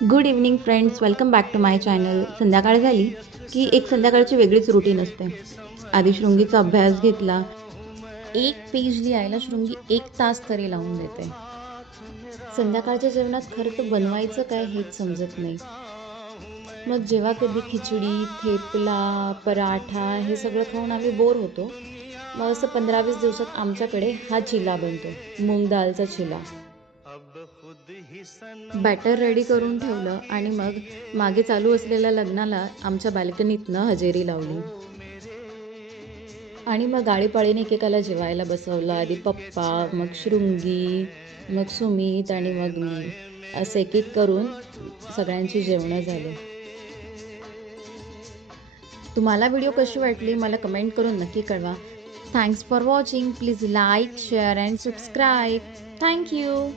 Good evening friends, welcome back to my channel. संध्याकाळ झाली की एक संध्याकाळची वेगळीच रुटीन असते. आधी शृंगीचा अभ्यास घेतला. एक पेज लिहायला शृंगी 1 तास तरी लावून देते. संध्याकाळच्या जेवणात खरं तर बनवायचं काय हेच समजत नाही. मग जेव्हा कधी खिचडी, थेपला, पराठा हे सगळं खाऊन आम्ही बोर होतो, मग असं 15-20 दिवसात आमच्याकडे हा चिला बनतो, मूग दालचा चिला. बॅटर रेडी करून ठेवलं आणि मग मागे चालू असलेल्या लग्नाला आमच्या बाल्कनीतनं हजेरी लावली आणि मग गाडीपाळीने एकेकाला जेवायला बसवलं. आधी पप्पा, मग शृंगी, मग सुमित आणि मग मी, असं एक एक करून सगळ्यांची जेवणं झाली. तुम्हाला व्हिडिओ कशी वाटली मला कमेंट करून नक्की कळवा. Thanks for watching. Please like, share and subscribe. Thank you.